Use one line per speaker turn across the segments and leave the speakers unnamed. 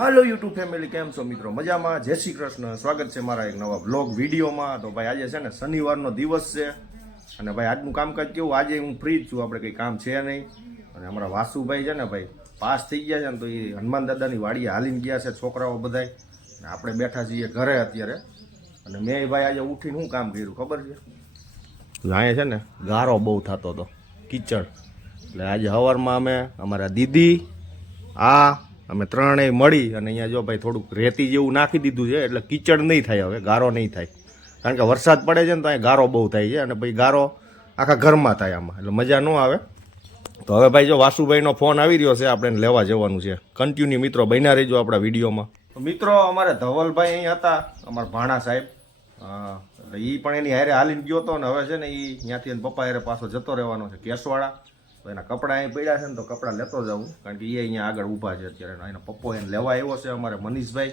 હાલો YouTube family, કેમ છો મિત્રો? મજામાં? જય શ્રી કૃષ્ણ. સ્વાગત છે મારા એક નવા બ્લોગ વિડીયોમાં. તો ભાઈ આજે છે ને શનિવારનો દિવસ છે. અને ભાઈ આજનું કામકાજ કેવું? આજે હું ફ્રી જ છું. આપણે કંઈ કામ છે નહીં. અને અમારા વાસુભાઈ છે ને ભાઈ, પાસ થઈ ગયા છે ને તો એ હનુમાન દાદાની વાડીએ હાલીને ગયા છે છોકરાઓ બધાય. અને આપણે બેઠા છીએ ઘરે અત્યારે. અને મેં ભાઈ આજે ઉઠીને શું કામ કર્યું ખબર છે? અહીંયા છે ને ગારો બહુ થતો હતો, કિચડ. એટલે આજે સવારમાં અમે, અમારા દીદી, આ અમે ત્રણેય મળી અને અહીંયા જો ભાઈ થોડુંક રેતી જેવું નાખી દીધું છે, એટલે કિચડ નહીં થાય હવે, ગારો નહીં થાય. કારણ કે વરસાદ પડે છે ને તો અહીંયા ગારો બહુ થાય છે અને ભાઈ ગારો આખા ઘરમાં થાય આમાં, એટલે મજા ન આવે. તો હવે ભાઈ જો વાસુભાઈનો ફોન આવી રહ્યો છે, આપણે લેવા જવાનું છે. કન્ટિન્યુ મિત્રો બન્યા રહેજો આપણા વિડીયોમાં. તો મિત્રો, અમારે ધવલભાઈ અહીં હતા, અમારા ભાણા સાહેબ. એટલે એ પણ એની હારે હાલીને ગયો હતો ને હવે છે ને એ ત્યાંથી પપ્પા હારે પાછો જતો રહેવાનો છે, કેસવાળા. તો એના કપડાં અહીં પડ્યા છે ને તો કપડાં લેતો જાઉં. કારણ કે એ અહીંયા આગળ ઊભા છે અત્યારે. એના પપ્પો એને લેવા આવ્યો છે અમારે મનીષભાઈ.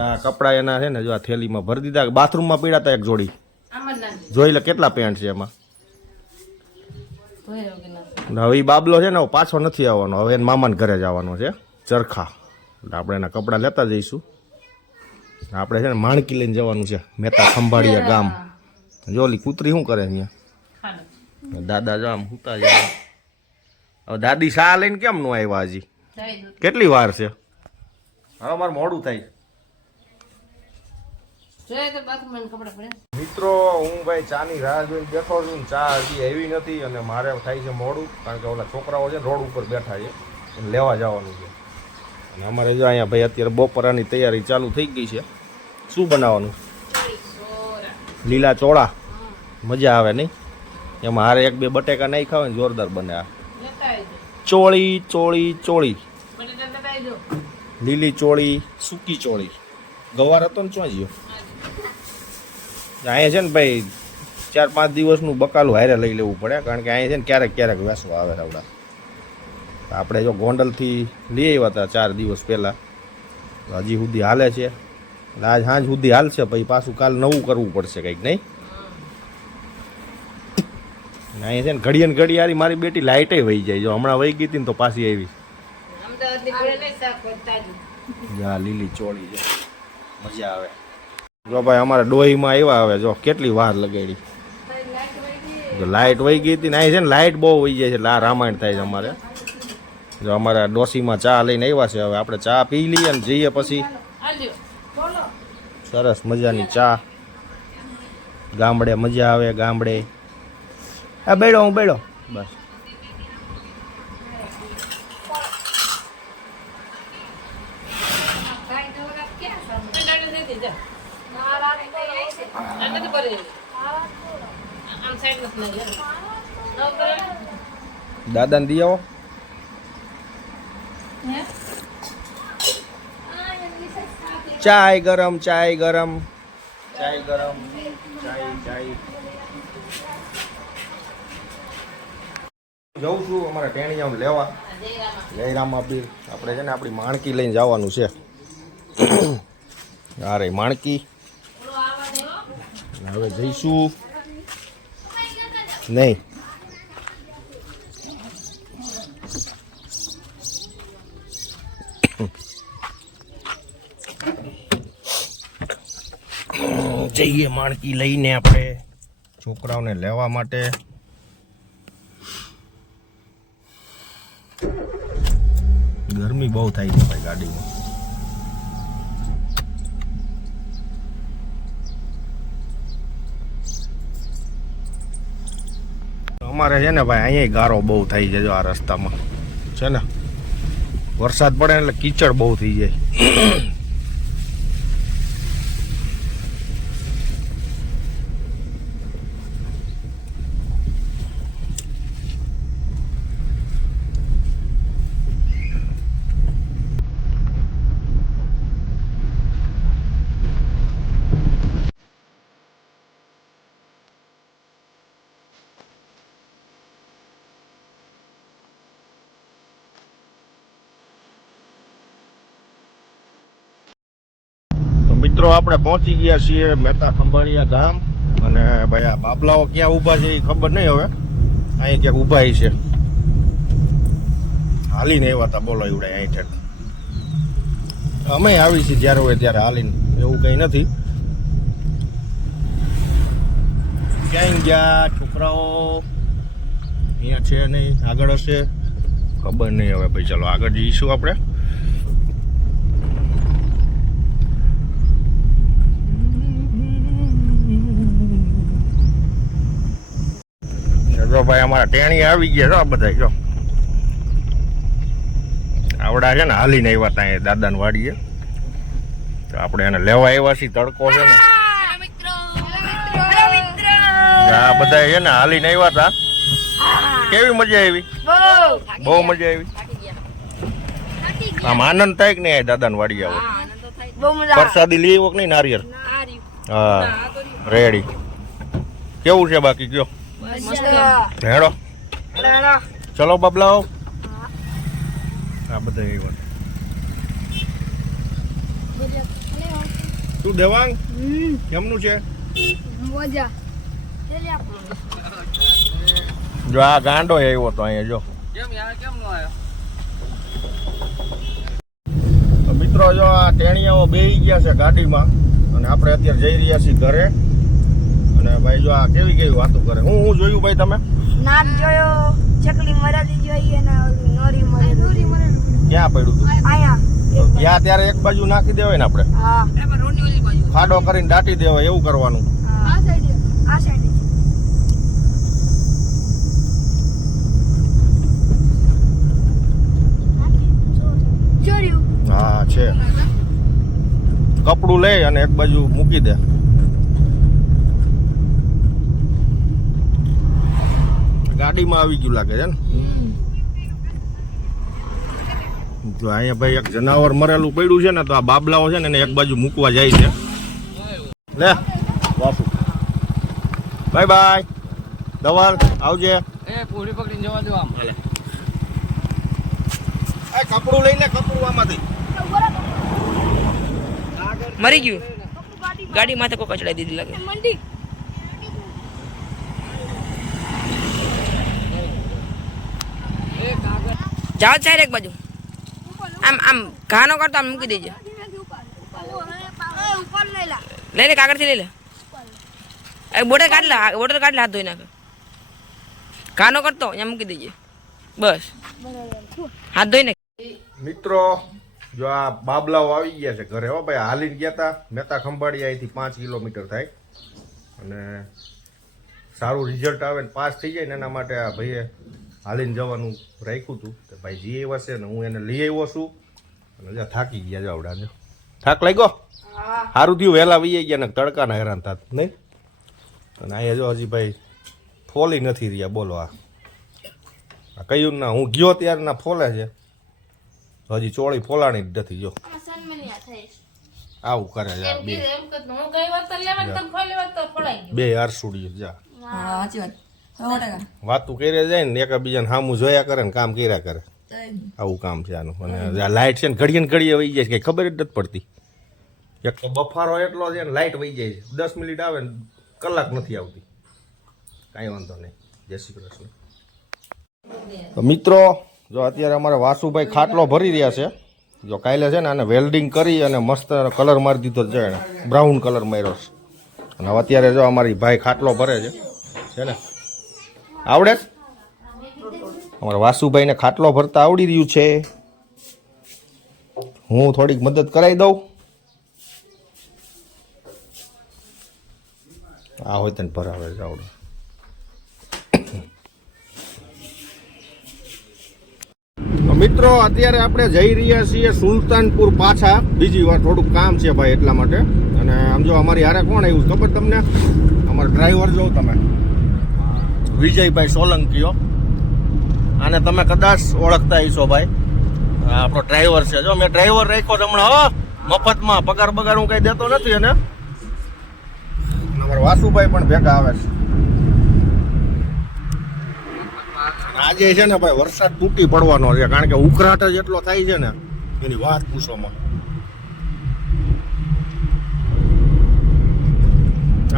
આ કપડાં એના છે ને જો આ થેલીમાં ભરી દીધા. બાથરૂમમાં પડ્યા હતા એક જોડી. જોઈ લે કેટલા પેન્ટ છે એમાં. હવે એ બાબલો છે ને પાછો નથી આવવાનો. હવે એને મામાને ઘરે જવાનો છે. ચરખા. એટલે આપણે એના કપડાં લેતા જઈશું. આપણે છે ને માણકી લઈને જવાનું છે. મહેતા ખંભાળિયા ગામ. જો ઓલી કૂતરી શું કરે અહીંયા? દાદા જો, આમ હુતા જાય હવે દાદી શા લઈને કેમ નો આવ્યા હજી? કેટલી વાર છે? હવે મારે મોડું થાય. મિત્રો, હું ભાઈ ચાની રાહ જોઈને બેઠો છું ચા હજી એવી નથી અને મારે થાય છે મોડું, કારણ કે ઓલા છોકરાઓ છે રોડ ઉપર બેઠા છે એને લેવા જવાનું છે. અને અમારે જો અહીંયા ભાઈ અત્યારે બપોરાની તૈયારી ચાલુ થઈ ગઈ છે. શું બનાવવાનું? લીલા ચોળા. મજા આવે નહીં? એમાં હારે એક બે બટેકા નહીં ખાવે ને જોરદાર બને આ. ચોળી ચોળી ચોળી. લીલી ચોળી સૂકી ચોળી. ગવાર હતો ને ચોં ગયો અહીંયા છે ને ભાઈ ચાર પાંચ દિવસનું બકાલું હારે લઈ લેવું પડે કારણ કે અહીંયા છે ને ક્યારેક ક્યારેક વેસવા આવે રાવડા. આપણે જો ગોંડલથી લઈ આવ્યા હતા ચાર દિવસ પહેલાં હજી સુધી હાલે છે. આજ સાંજ સુધી હાલશે પછી પાછું કાલ નવું કરવું પડશે કંઈક નહીં? અહીંયા છે ને ઘડીએ ને ઘડી હારી મારી બેટી લાઇટે વહી જાય. જો હમણાં વહી ગઈ હતી ને તો પાછી આવી. જા. લીલી ચોળી છે. મજા આવે. જો ભાઈ અમારે ડોહીમાં આવ્યા હવે. જો કેટલી વાર લગાડી. જો લાઇટ વહી ગઈ હતી ને અહીં છે ને લાઇટ બહુ વહી જાય છે. લા આ રામાયણ થાય છે અમારે. જો અમારા ડોસીમાં ચા લઈને આવ્યા છે. હવે આપણે ચા પી લઈએ ને જઈએ પછી. સરસ મજાની ચા. ગામડે મજા આવે ગામડે. હા બેડો હું બેડો. બસ.
દાદા
દાદાને દી આવો. ચાય ગરમ ચાય ગરમ. ચાય ગરમ ચાય ચાય. જઉં છું અમારા આમ લેવા.
જય રામા
જયરામા પીર. આપણે છે ને આપણી માણકી લઈને જવાનું છે. રહી માણકી. હવે જઈશું. નહીં. જઈએ માણકી લઈને આપણે છોકરાઓને લેવા માટે. ગરમી બહુ થાય છે ભાઈ ગાડીમાં. અમારે છે ને ભાઈ અહીંયા ગારો બહુ થઈ જાય આ રસ્તામાં. છે ને? વરસાદ પડે એટલે કીચડ બહુ થઈ જાય તો મિત્રો, આપણે પહોંચી ગયા છીએ મહેતા ખંભાળિયા ગામ. અને ભાઈ આ બાબલાઓ ક્યાં ઊભા છે એ ખબર નહીં હવે. અહીં ક્યાંક ઊભા છે. હાલીને એવા હતા બોલો એવડે અહીં ઠેક અમે આવી છીએ જ્યારે હોય ત્યારે હાલીને. એવું કંઈ નથી. ક્યાંય ગયા, છોકરાઓ? અહીંયા છે નહીં? આગળ હશે? ખબર નહીં હવે. ભાઈ ચાલો આગળ જઈશું આપણે. જો ભાઈ, અમારા ટેણી આવી ગયા છો આ બધા જો. આવડા છે ને, હાલીને આવ્યા ત્યાં દાદા દાદાને વાડીએ. તો આપણે એને લેવા આવ્યા છીએ, તડકો છે ને. આ બધા છે ને, હાલીને આવ્યા હતા કેવી મજા આવી? બહુ મજા આવી. આમ આનંદ થાય કે નહીં દાદાને વાડી આવો? પ્રસાદી લઈ આવો કે નહીં નારિયેળ? હા, રેડી. કેવું છે બાકી, કયો? હેડો. ચલો બબલાઓ. આ બધા આવ્યા તું દેવાંગ? કેમનું છે? જો આ ગાંડો આવ્યો તો અહીંયા જો. મિત્રો જો આ ટેણીયાઓ બેહી ગયા છે ગાડીમાં અને આપણે અત્યારે જઈ રહ્યા છીએ ઘરે. અને ભાઈ જો આ કેવી કેવી વાતો કરે? હું હું જોયું ભાઈ તમે?
નાક જોયો ચકલી મરેલી જોઈ અને નોરી મરેલી. નોરી મરેલી
ક્યાં પડ્યું તું?
આયા.
તો ગયા ત્યારે એક બાજુ નાખી દેવાય ને આપણે?
હા.
ખાડો કરીને દાટી દેવાય એવું કરવાનું.
હા. આ સાઈડ જોડ્યું
હા છે. કપડું લઈ અને એક બાજુ મૂકી દે. ગાડીમાં આવી ગયું લાગે છે ને? જો અહીંયા ભાઈ એક જનાવર મરેલું પડ્યું છે ને તો આ બાબલાઓ છે ને એને એક બાજુ મૂકવા જાય છે. લે બાપુ. Bye bye. દવાલ આવજે.
એ પૂરી પકડીને જવા દો આમ.
આ કપડું લઈને કપડું આમાંથી.
મરી ગયું? ગાડી માથે કોઈ કચડાઈ દીધી લાગે.
મંડી.
જાઓ સાહેબ એક બાજુ. આમ આમ ઘાનો કરતો, આમ મૂકી દેજો.
લઈ લે,
કાગળથી લઈ લે. એ બોટર કાઢ લે બોટર કાઢ લે, હાથ ધોઈ નાખે. ઘાનો કરતો, અહીંયા મૂકી દેજે. બસ. હાથ ધોઈ નાખે.
મિત્રો, જો આ બાબલાઓ આવી ગયા છે ઘરે, હો ભાઈ. હાલીને ગયા હતા મહેતા ખંભાળી અહીંથી પાંચ કિલોમીટર થાય. અને સારું રિઝલ્ટ આવે ને પાસ થઈ જાય ને એના માટે આ ભાઈએ હાલીને જવાનું રાખ્યું હતું કે ભાઈ જે આવ્યા છે ને હું એને લઈ આવ્યો છું. અને જા થાકી ગયા જાવડા જો થાક લાગ્યો? સારું થયું વહેલા વહી ગયા ને તડકાના હેરાન થાત નહીં? અને અહીંયા જો હજી ભાઈ ફોલી નથી રહ્યા બોલો આ. આ કયું ના હું ગયો ત્યારના ફોલે છે. હજી ચોળી ફોલાણી જ નથી જો. આવું કરે છે બે.
તો તો
બે અરસુડી જા.
સાચી વાત
વાતું કરે જાય ને એકબીજાને સામું જોયા કરે ને કામ કર્યા કરે. આવું કામ છે આનું. અને આ લાઇટ છે ને ઘડીએ ને ઘડીએ વહી જાય છે કંઈ ખબર જ નથી પડતી. એક તો બફારો એટલો છે ને લાઇટ વહી જાય છે. દસ મિનિટ આવે ને કલાક નથી આવતી. કાંઈ વાંધો નહીં. જય શ્રી કૃષ્ણ. મિત્રો જો અત્યારે અમારે વાસુભાઈ ખાટલો ભરી રહ્યા છે. જો કાલે છે ને આને વેલ્ડિંગ કરી અને મસ્ત કલર મારી દીધો છે એને. બ્રાઉન કલર માર્યો છે. અને અત્યારે જો અમારી ભાઈ ખાટલો ભરે છે. છે ને? આવડે? અમારા વાસુભાઈને ખાટલો ભરતા આવડી રહ્યું છે. હું થોડીક મદદ કરાવી દઉં. આ હોય તને ભરાવે છે આવડે મિત્રો, અત્યારે આપણે જઈ રહ્યા છીએ સુલતાનપુર પાછા. બીજી વાર થોડુંક કામ છે ભાઈ એટલા માટે. અને આમ જો અમારી હારે કોણ આવ્યું ખબર તમને? અમારો ડ્રાઈવર જો તમે. વિજયભાઈ સોલંકીઓ. અને તમે કદાચ ઓળખતા હશો ભાઈ. આપણો ડ્રાઈવર છે. જો મેં ડ્રાઈવર રાખ્યો છે હમણાં મફતમાં. પગાર પગાર હું કઈ દેતો નથી અને અમારા વાસુભાઈ પણ ભેગા આવે છે. આજે છે ને ભાઈ, વરસાદ તૂટી પડવાનો છે, કારણ કે ઉકરાટ જ એટલો થાય છે ને. એની વાત પૂછવામાં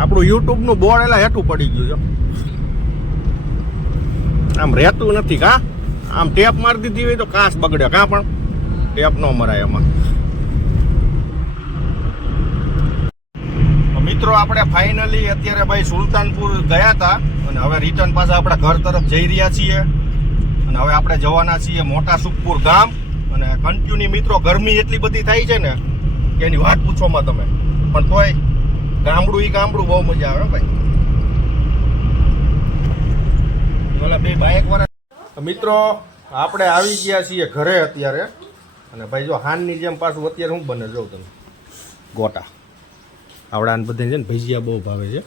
આપણું યુટ્યુબનું બોર્ડ એલા હેઠું પડી ગયું છે. આમ રહેતું નથી કા? આમ ટેપ મારી દીધી હોય તો કાસ બગડે કા પણ? ટેપ ન મરાય એમાં મિત્રો, આપણે ફાઇનલી અત્યારે ભાઈ સુલતાનપુર ગયા હતા અને હવે રિટર્ન પાછા આપણા ઘર તરફ જઈ રહ્યા છીએ. અને હવે આપણે જવાના છીએ મોટા સુખપુર ગામ. અને કન્ટિન્યુ મિત્રો, ગરમી એટલી બધી થાય છે ને કે એની વાત પૂછોમાં તમે. પણ તોય ગામડું એ ગામડું બહુ મજા આવે ભાઈ. મિત્રો, આપણે આવી ગયા છીએ ઘરે અત્યારે. અને ભાઈ, જો હાનની જેમ પાછું અત્યારે હું બને? જોઉં તમે. ગોટા. આવડાને બધે છે ને ભજીયા બહુ ભાવે છે.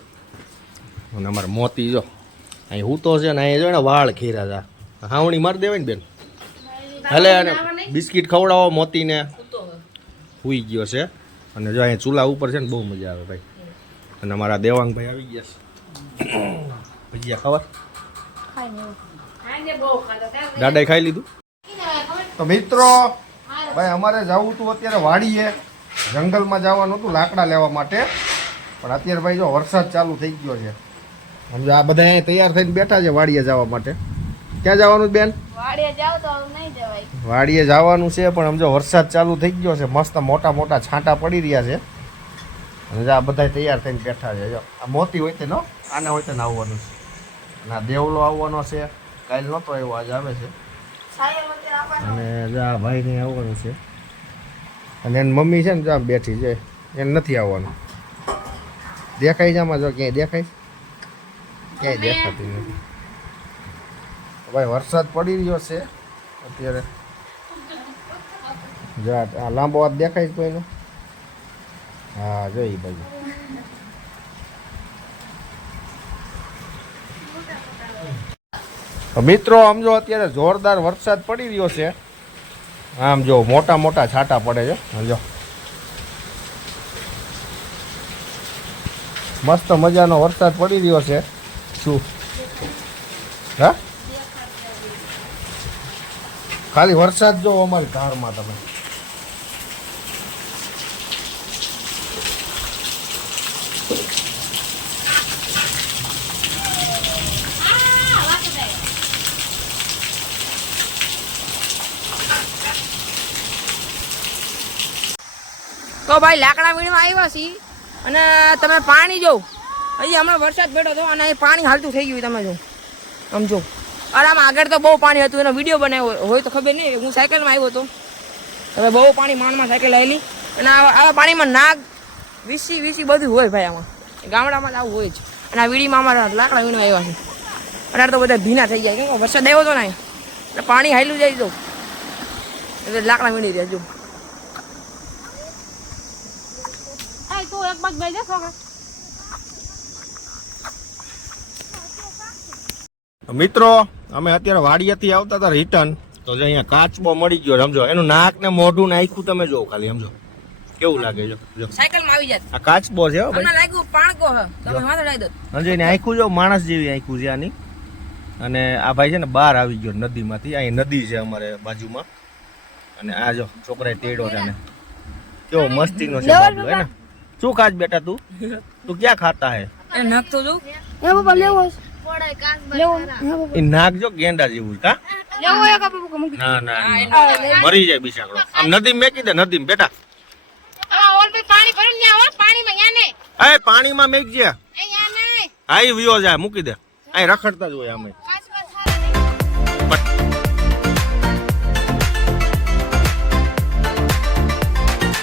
અને અમારે મોતી, જો. અહીં તો છે ને અહીંયા જો ને વાળ ખીરા હતા હાવણી મારી દેવાય ને બેન? હલે અને બિસ્કિટ ખવડાવો મોતીને. હુઈ ગયો છે. અને જો અહીંયા ચૂલા ઉપર છે ને બહુ મજા આવે ભાઈ. અને અમારા દેવાંગભાઈ આવી ગયા છે. ભજીયા ખબર? દાદાએ ખાઈ લીધું? તો મિત્રો ભાઈ અમારે જવું હતું અત્યારે વાડીએ. જંગલમાં જવાનું હતું લાકડા લેવા માટે. પણ અત્યારે ભાઈ જો વરસાદ ચાલુ થઈ ગયો છે. સમજો આ બધા અહીંયા તૈયાર થઈને બેઠા છે વાડીએ જવા માટે. ક્યાં જવાનું બેન?
વાડીએ જાવ તો નહીં જવાય.
વાડીએ જવાનું છે પણ સમજો વરસાદ ચાલુ થઈ ગયો છે મસ્ત મોટા મોટા છાંટા પડી રહ્યા છે. અને આ બધા તૈયાર થઈને બેઠા છે. જો આ મોતી હોય તે નો આના હોય તે આવવાનું છે. આ દેવલો આવવાનો છે. કાલ નહોતો આવ્યો આજ આવે છે. અને જો આ ભાઈને આવવાનું છે. અને એની મમ્મી છે ને જ્યાં બેઠી છે. એને નથી આવવાનું. દેખાય છે આમાં જો ક્યાંય દેખાય? ક્યાંય દેખાતી નથી. ભાઈ વરસાદ પડી રહ્યો છે અત્યારે. જા આ લાંબો હાથ દેખાય છે કોઈનો? હા જોઈ એ બાજુ આમ મિત્રો સમજો અત્યારે જોરદાર વરસાદ પડી રહ્યો છે, આમ જો મોટા મોટા છાંટા પડે છે. સમજો મસ્ત મજાનો વરસાદ પડી રહ્યો છે. શું? હા? ખાલી વરસાદ જો અમારી કારમાં તમે.
તો ભાઈ લાકડા વીણવા આવ્યા છીએ. અને તમે પાણી જો. હજી હમણાં વરસાદ બેઠો હતો અને અહીં પાણી હાલતું થઈ ગયું તમે જો. સમજો અરે આમ આગળ તો બહુ પાણી હતું, એનો વીડિયો બનાવ્યો હોય તો ખબર નહીં, હું સાયકલમાં આવ્યો હતો. હવે બહુ પાણી માંડમાં સાયકલ આવેલી અને આવા પાણીમાં નાગ, વીસી વીસી બધું હોય ભાઈ આમાં. ગામડામાં જ આવું હોય જ. અને આ વીડીમાં અમારા લાકડા વીણવા આવ્યા છે. અત્યારે તો બધા ભીના થઈ જાય કેમ વરસાદ આવ્યો હતો ને એટલે પાણી હાલ્યું જાય તો. એટલે લાકડા વીણી રહ્યા, જો.
આ તું એક બાજુ જા છોકરા.
મિત્રો અમે અત્યારે વાડિયાથી આવતા હતા રિટર્ન તો જે અહીંયા કાચબો મળી ગયો સમજો. એનું નાક ને મોઢું ને આખું તમે જો ખાલી સમજો. કેવું લાગે જો.
સાયકલમાં આવી જાય
આ કાચબો છે હો ભાઈ.
લાગ્યું પાણકો હ. તમે વાંધો લાવી દો
સંજય ને આખું જો માણસ જેવી આખું છે આની. અને આ ભાઈ છે ને બહાર આવી ગયો નદીમાંથી. અહીં નદી છે અમારે બાજુમાં. અને આ જો છોકરાએ તેડો છે ને કેવો મસ્તીનો છે બાજુ હે ને? શું ખાસ બેટા તું? તું ક્યાં ખાતા હે?
નાખજો જો.
લેવો
એ નાક જો ગેંડા જેવું કા?
લેવો એક આપે પપ્પા મૂકી
ના ના ના. મરી જાય બિચારો. આમ નદી મેકી દે નદી બેટા.
આ ઓલ ભાઈ પાણી ભરીને ન્યા હો, પાણીમાં ન્યા હા
એ પાણીમાં મેકજે. આઈ વિયો જાય મૂકી દે. અહીં રખડતા જ હોય આમે.